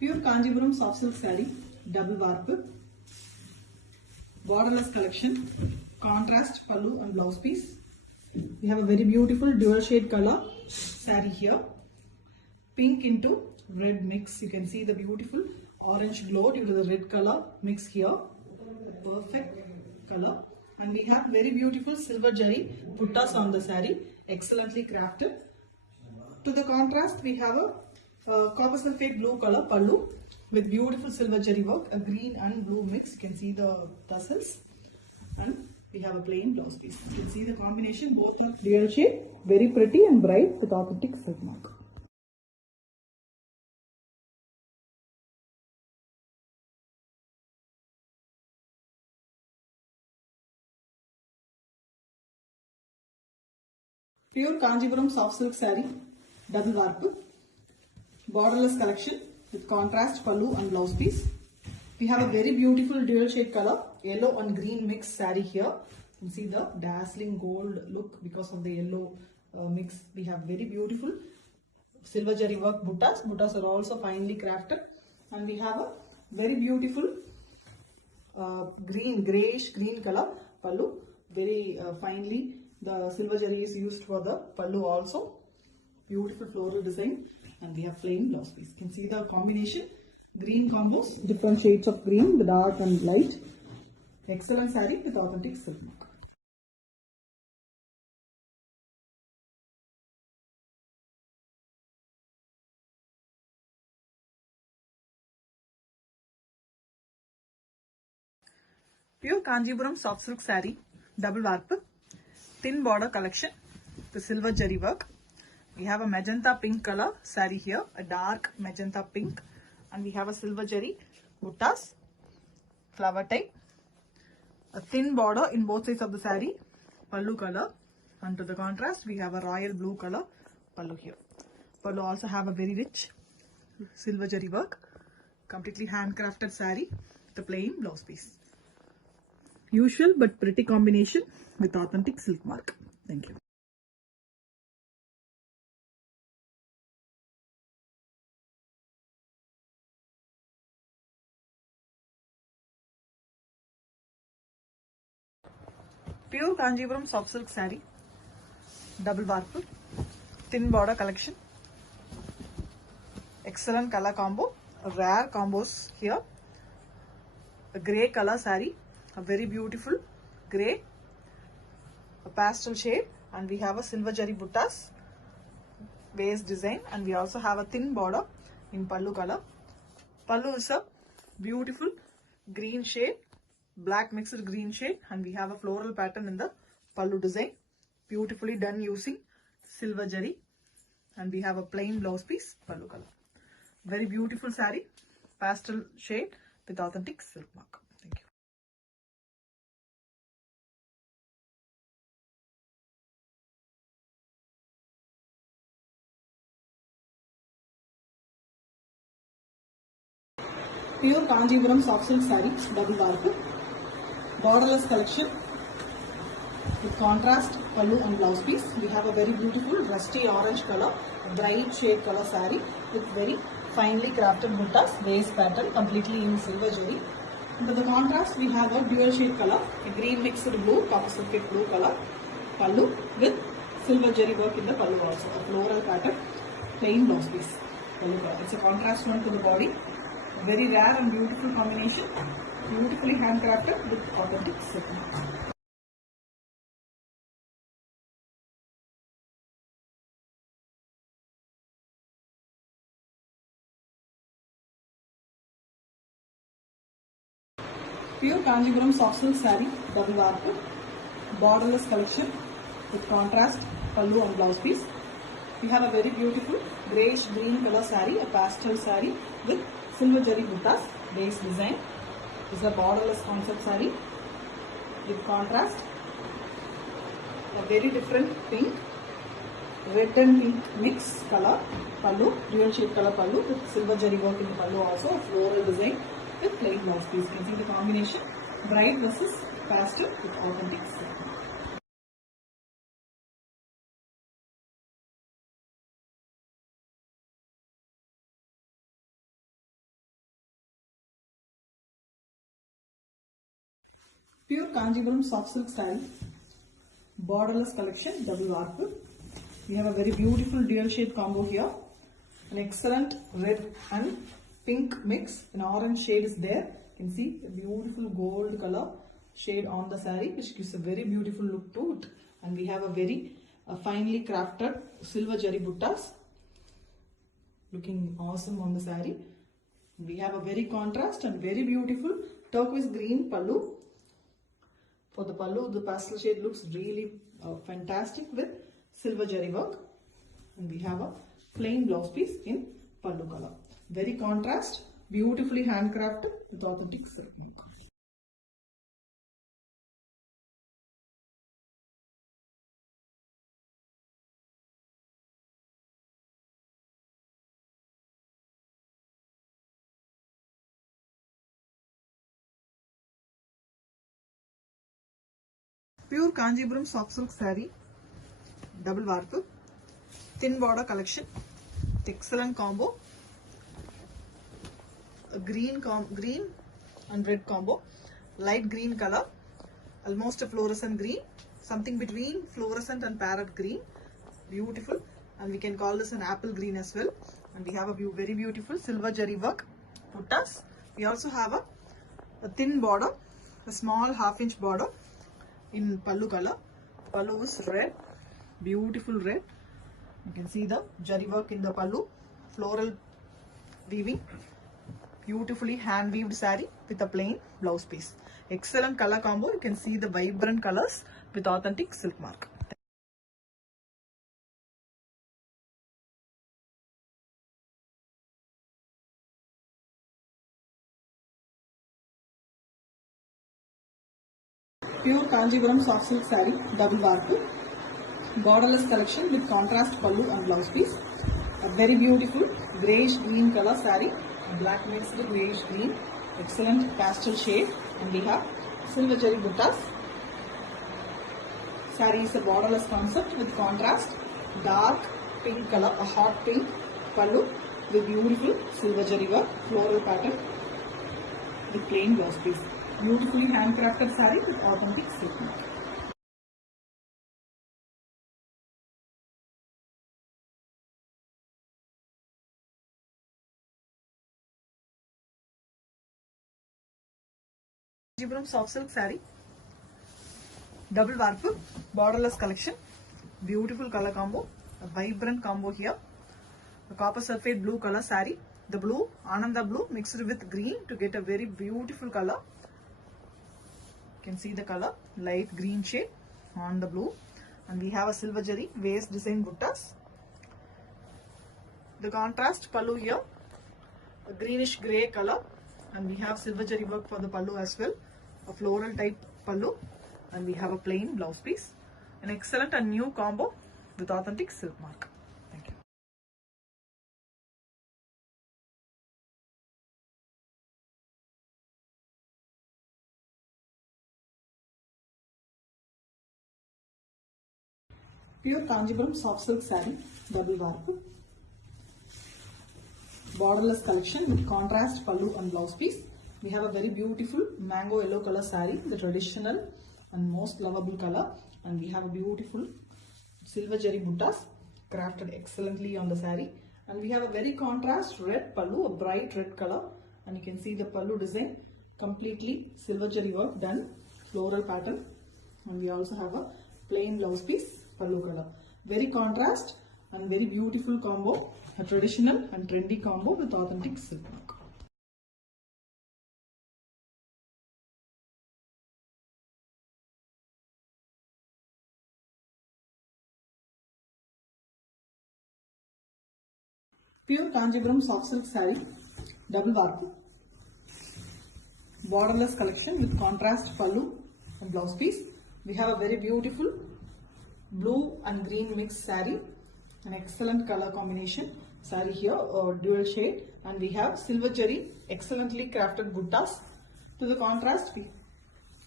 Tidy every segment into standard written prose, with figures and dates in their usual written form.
Pure Kanjipuram soft silk saree, double warp, borderless collection, contrast pallu and blouse piece. We have a very beautiful dual shade color saree here, pink into red mix. You can see the beautiful orange glow due to the red color mix here, perfect color. And we have very beautiful silver jari buttas on the saree, excellently crafted. To the contrast, we have a copper sulphate blue color pallu with beautiful silver jari work, a green and blue mix. You can see the tassels, and we have a plain blouse piece. You can see the combination, both are dual shade, very pretty and bright with authentic silk mark. Pure Kanjipuram soft silk saree, double warp, borderless collection with contrast pallu and blouse piece. We have a very beautiful dual shade color, yellow and green mix saree here. You can see the dazzling gold look because of the yellow mix. We have very beautiful silver jari work buttas. Buttas are also finely crafted, and we have a very beautiful grayish green color pallu. Very finely the silver jari is used for the pallu also. Beautiful floral design, and we have plain blouse piece. You can see the combination, green combos, different shades of green, the dark and light. Excellent saree with authentic silk mark. Pure Kanjipuram soft silk saree, double warp, thin border collection, the silver jari work. We have a magenta pink color saree here, a dark magenta pink, and we have a silver jari buttas, flower type, a thin border in both sides of the saree, pallu color, and to the contrast we have a royal blue color pallu here. Pallu also have a very rich silver jari work, completely handcrafted saree, the plain blouse piece. Usual but pretty combination with authentic silk mark. Thank you. Pure Kanjipuram soft silk saree, double warp, thin border collection, excellent color combo, rare combos here. A grey color saree, a very beautiful grey, a pastel shade, and we have a silver jari buttas base design, and we also have a thin border in pallu color. Pallu is a beautiful green shade, black mixed green shade, and we have a floral pattern in the pallu design, beautifully done using silver jari, and we have a plain blouse piece, pallu color. Very beautiful saree, pastel shade with authentic silk mark. Thank you. Pure Kanjipuram soft silk saree, double warp, borderless collection with contrast pallu and blouse piece. We have a very beautiful rusty orange color, bright shade color saree with very finely crafted buttas, base pattern completely in silver jari. To the contrast, we have a dual shade color, a green mixed blue, copper sulphate blue color pallu with silver jari work in the pallu also, a floral pattern, plain blouse piece. Pallu color. It's a contrast one to the body. Very rare and beautiful combination, beautifully handcrafted with authentic silk. Pure Kanjipuram soft silk saree, double warp, borderless collection with contrast pallu and blouse piece. We have a very beautiful greyish green color saree, a pastel saree with silver jari buttas base design. This is a borderless concept saree with contrast, a very different pink, red and pink mix color pallu, dual shade color pallu with silver jari work in the pallu also, a floral design with plain blouse piece. You can see the combination, bright versus pastel with authentic silk. Pure Kanjipuram soft silk saree, borderless collection, double warp. We have a very beautiful dual shade combo here. An excellent red and pink mix. An orange shade is there. You can see a beautiful gold color shade on the saree, which gives a very beautiful look to it. And we have a very finely crafted silver jari buttas, looking awesome on the saree. We have a very contrast and very beautiful turquoise green pallu. For the pallu, the pastel shade looks really fantastic with silver jari work. And we have a plain blouse piece in pallu color. Very contrast, beautifully handcrafted with authentic silk work. Pure Kanjipuram soft silk saree, double warp, thin border collection, excellent combo, a green and red combo, light green color, almost a fluorescent green, something between fluorescent and parrot green, beautiful, and we can call this an apple green as well. And we have a very beautiful silver jari work puttas. We also have a thin border, a small half-inch border in pallu color. Pallu is red, beautiful red. You can see the jari work in the pallu, floral weaving, beautifully hand weaved saree with a plain blouse piece. Excellent color combo. You can see the vibrant colors with authentic silk mark. Pure Kanjipuram soft silk saree, double warp, borderless collection with contrast pallu and blouse piece. A very beautiful greyish green color saree, black mixed with greyish green, excellent pastel shade, and we have silver jari buttas. Saree is a borderless concept with contrast, dark pink color, a hot pink pallu with beautiful silver jari work, floral pattern with plain blouse piece. Beautifully handcrafted saree with authentic silk mark. Kanjipuram soft silk saree, double warp, borderless collection, beautiful color combo, a vibrant combo here. A copper sulphate blue color saree, the blue, Ananda blue mixed with green to get a very beautiful color. You can see the color, light green shade on the blue, and we have a silver jari waist design buttas. The contrast pallu here, a greenish grey color, and we have silver jari work for the pallu as well, a floral type pallu, and we have a plain blouse piece. An excellent and new combo with authentic silk mark. Thank you. Pure Kanjipuram soft silk saree, double warp, borderless collection with contrast pallu and blouse piece. We have a very beautiful mango yellow color saree, the traditional and most lovable color, and we have a beautiful silver jari buttas crafted excellently on the saree, and we have a very contrast red pallu, a bright red color, and you can see the pallu design completely silver jari work done, floral pattern, and we also have a plain blouse piece pallu color. Very contrast and very beautiful combo, a traditional and trendy combo with authentic silk work. Pure Kanjipuram soft silk saree, double warp, borderless collection with contrast pallu and blouse piece. We have a very beautiful blue and green mixed saree, an excellent color combination saree here, dual shade, and we have silver jari excellently crafted buttas. To the contrast,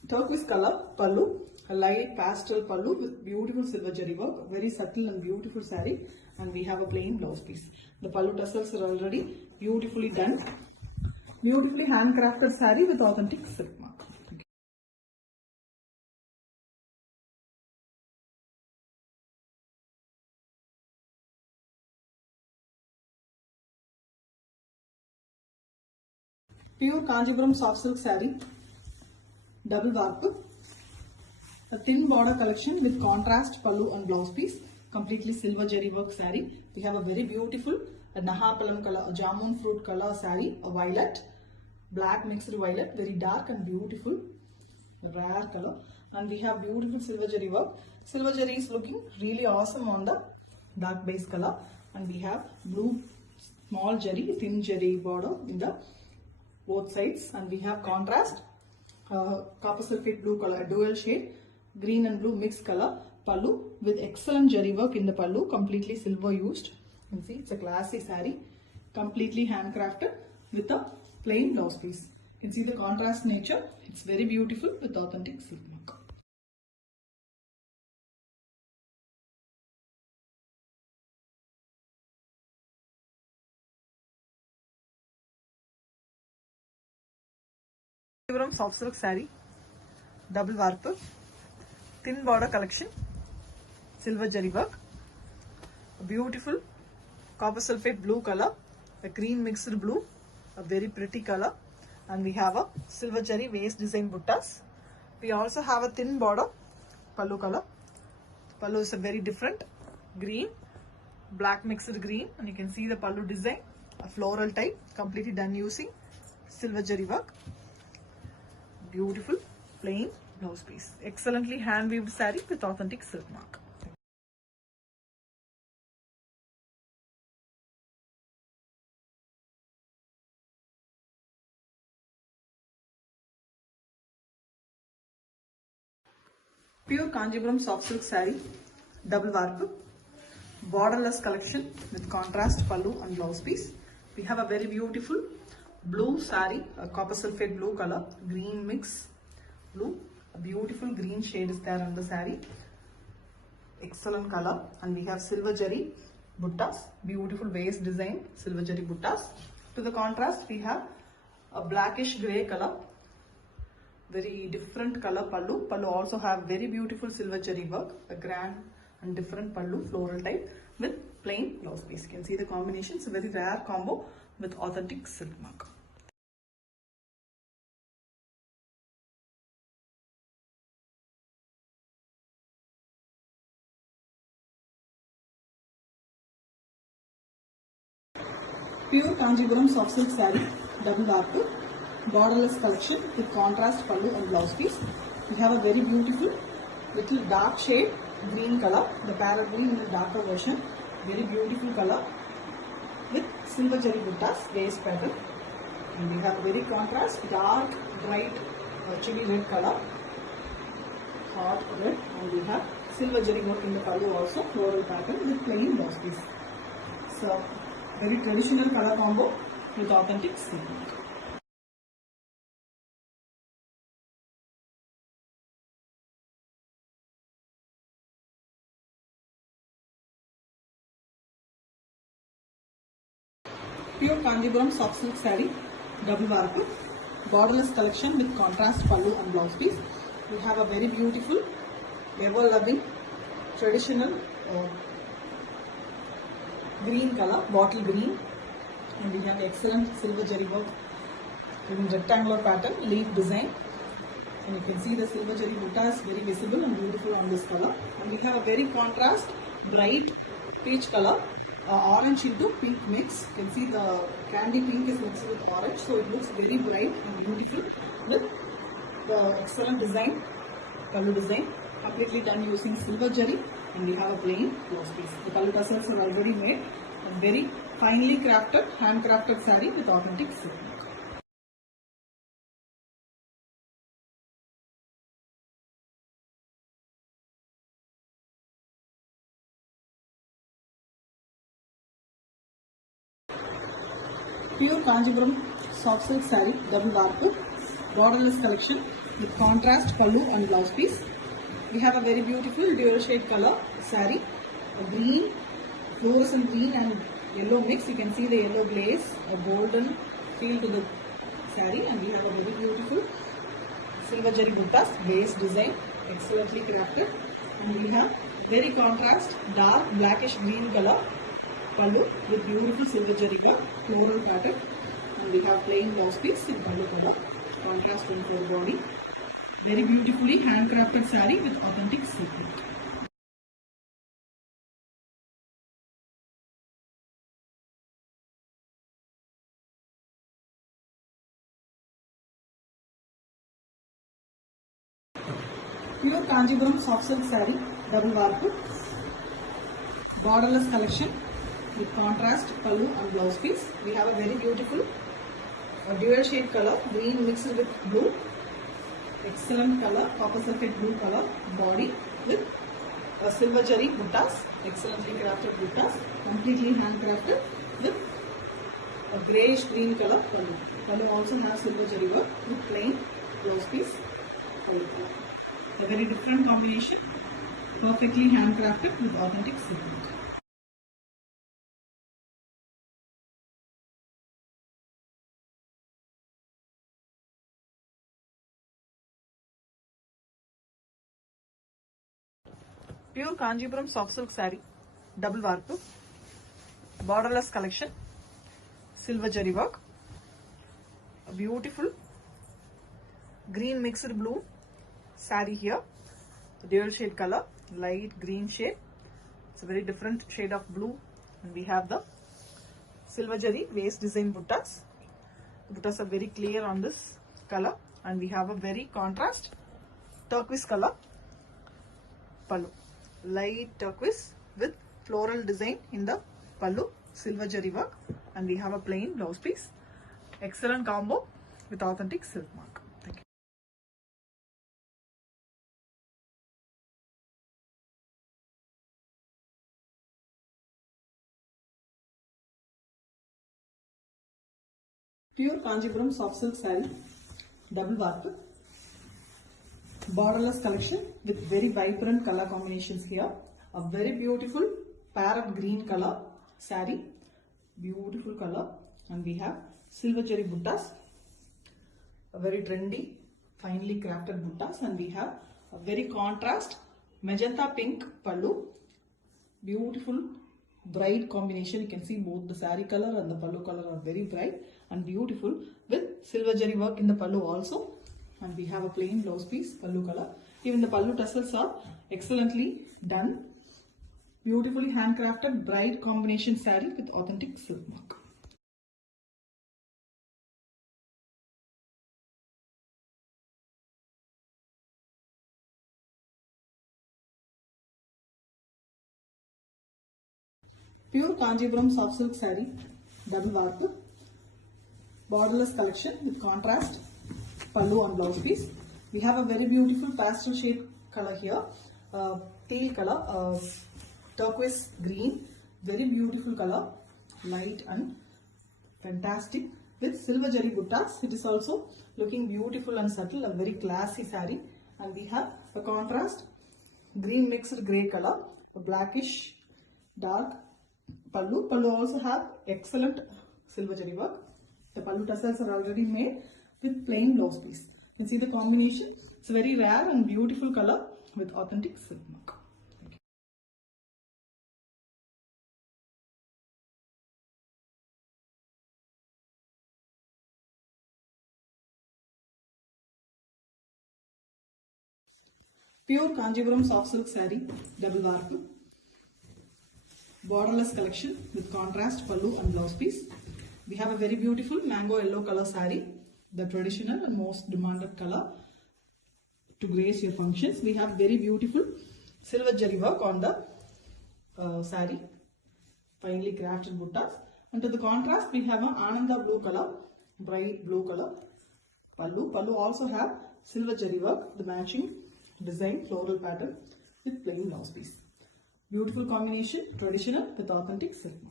turquoise color pallu, a light pastel pallu with beautiful silver jari work, very subtle and beautiful saree, and we have a plain blouse piece. The pallu tassels are already beautifully done, beautifully handcrafted saree with authentic silk mark. Pure Kanjipuram soft silk saree, double warp, a thin border collection with contrast pallu and blouse piece, completely silver jari work saree. We have a very beautiful nahapalam color, a jamun fruit color saree, a violet, black mixed violet, very dark and beautiful, rare color. And we have beautiful silver jari work. Silver jari is looking really awesome on the dark base color. And we have blue small jari, thin jari border in the both sides. And we have contrast copper sulphate blue color, dual shade, green and blue mixed color pallu with excellent jari work in the pallu, completely silver used. You can see it's a classy saree, completely handcrafted with a plain blouse piece. You can see the contrast nature. It's very beautiful with authentic silk mark. Soft silk saree, double warp, thin border collection, silver jari work, a beautiful copper sulphate blue color, a green mixed blue, a very pretty color, and we have a silver jari waist design buttas. We also have a thin border pallu color. Pallu is a very different green, black mixed green, and you can see the pallu design, a floral type, completely done using silver jari work. Beautiful plain blouse piece. Excellently hand weaved saree with authentic silk mark. Pure Kanjipuram soft silk saree, double warp, borderless collection with contrast pallu and blouse piece. We have a very beautiful blue saree, a copper sulphate blue color, green mix blue, a beautiful green shade is there on the saree, excellent color. And we have silver jari buttas, beautiful waist design, silver jari buttas. To the contrast we have a blackish grey color, very different color pallu. Pallu also have very beautiful silver jari work, a grand and different pallu, floral type with plain blouse piece. You can see the combination. It's a very rare combo with authentic silk mark. Pure Kanjipuram soft silk saree, double warp, borderless collection with contrast pallu and blouse piece. We have a very beautiful little dark shade green color, the parrot green in the darker version, very beautiful color with silver jari buttas, waist pattern. And we have very contrast dark bright chili red color, hot red, and we have silver jari work in the pallu also, floral pattern with plain blouse piece. So very traditional color combo with authentic silk. Pure Kanjipuram soft silk saree, double warp, borderless collection with contrast pallu and blouse piece. We have a very beautiful, ever-loving, traditional green color, bottle green, and we have excellent silver jari work in rectangular pattern, leaf design, and you can see the silver jari butta is very visible and beautiful on this color. And we have a very contrast, bright peach color, orange into pink mix. You can see the candy pink is mixed with orange, so it looks very bright and beautiful with the excellent design, pallu design, completely done using silver jari. And we have a plain blouse piece. The pallu tassels are already made, and very finely crafted, handcrafted saree with authentic silk. Pure Kanjipuram soft silk saree, double warp, borderless collection with contrast pallu and blouse piece. We have a very beautiful dual shade color saree, a green, fluorescent green and yellow mix. You can see the yellow glaze, a golden feel to the saree, and we have a very beautiful silver jari buttas, base design, excellently crafted, and we have very contrast dark blackish green color pallu with beautiful silver jari work, floral pattern, and we have plain blouse piece in pallu color, contrast tone for body. Very beautifully handcrafted saree with authentic silk work. Pure Kanjipuram soft silk saree, double warp, borderless collection with contrast pallu and blouse piece. We have a very beautiful dual shade color, green mixed with blue. Excellent color, copper sulphate blue color body with silver jari buttas, excellently crafted buttas, completely handcrafted with a greyish green color pallu. Pallu also has silver jari work with plain blouse piece pallu color. A very different combination, perfectly handcrafted with authentic silk work. Pure Kanjipuram soft silk saree, double warp, borderless collection, silver jari work, a beautiful green mixed blue saree here, dual shade color, light green shade. It's a very different shade of blue, and we have the silver jari waist design buttas. The buttas are very clear on this color, and we have a very contrast turquoise color pallu, light turquoise with floral design in the pallu, silver jari work, and we have a plain blouse piece. Excellent combo with authentic silk mark. Thank you. Pure Kanjipuram soft silk saree, double warp, borderless collection with very vibrant color combinations here. A very beautiful parrot green color saree, beautiful color, and we have silver jari buttas, a very trendy, finely crafted buttas, and we have a very contrast magenta pink pallu, beautiful bright combination. You can see both the saree color and the pallu color are very bright and beautiful with silver jari work in the pallu also, and we have a plain blouse piece pallu color. Even the pallu tassels are excellently done, beautifully handcrafted bright combination saree with authentic silk mark. Pure Kanjipuram soft silk saree, double warp, borderless collection with contrast pallu and blouse piece. We have a very beautiful pastel shade color here, teal color, turquoise green, very beautiful color, light and fantastic with silver jari buttas. It is also looking beautiful and subtle, a very classy saree, and we have a contrast green mixed grey color, a blackish dark pallu. Pallu also have excellent silver jari work. The pallu tassels are already made with plain blouse piece. You can see the combination. It's a very rare and beautiful color with authentic silk mark. Thank you. Pure Kanjipuram soft silk saree, double warp, borderless collection with contrast pallu and blouse piece. We have a very beautiful mango yellow color saree, the traditional and most demanded color to grace your functions. We have very beautiful silver jari work on the saree, finely crafted buttas, and to the contrast we have an Ananda blue color, bright blue color pallu. Pallu also have silver jari work, the matching design floral pattern with plain blouse piece. Beautiful combination, traditional with authentic silk mark.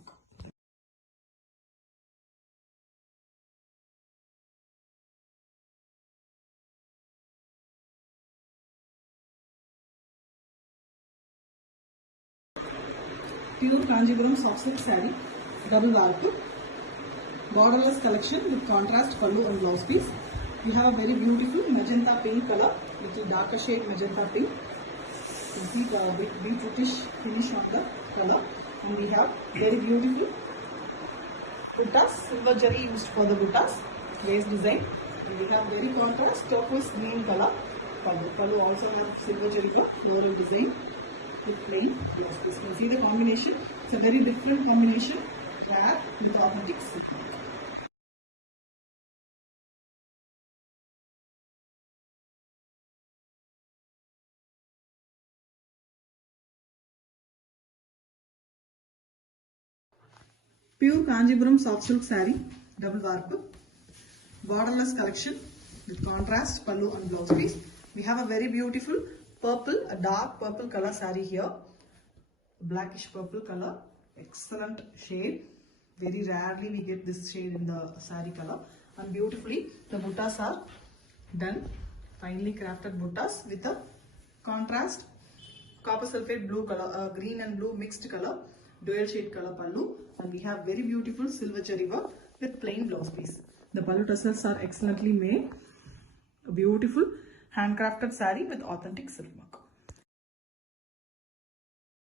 Pure Kanjipuram soft silk saree, double warp, borderless collection with contrast pallu and blouse piece. We have a very beautiful magenta pink color, little darker shade magenta pink. You can see the beetrootish finish on the color, and we have very beautiful buttas, silver jari used for the buttas, lace design. And we have very contrast turquoise green color pallu. Pallu also have silver jari floral design with plain blouse piece. You can see the combination. It's a very different combination, rare with authentic silk. Pure Kanjipuram soft silk saree, double warp, borderless collection with contrast pallu and blouse piece. We have a very beautiful purple, a dark purple color saree here, blackish purple color, excellent shade. Very rarely we get this shade in the saree color, and beautifully the buttas are done, finely crafted buttas with a contrast copper sulphate blue color, green and blue mixed color, dual shade color pallu, and we have very beautiful silver cherry work with plain blouse piece. The pallu tassels are excellently made. A beautiful handcrafted saree with authentic silk.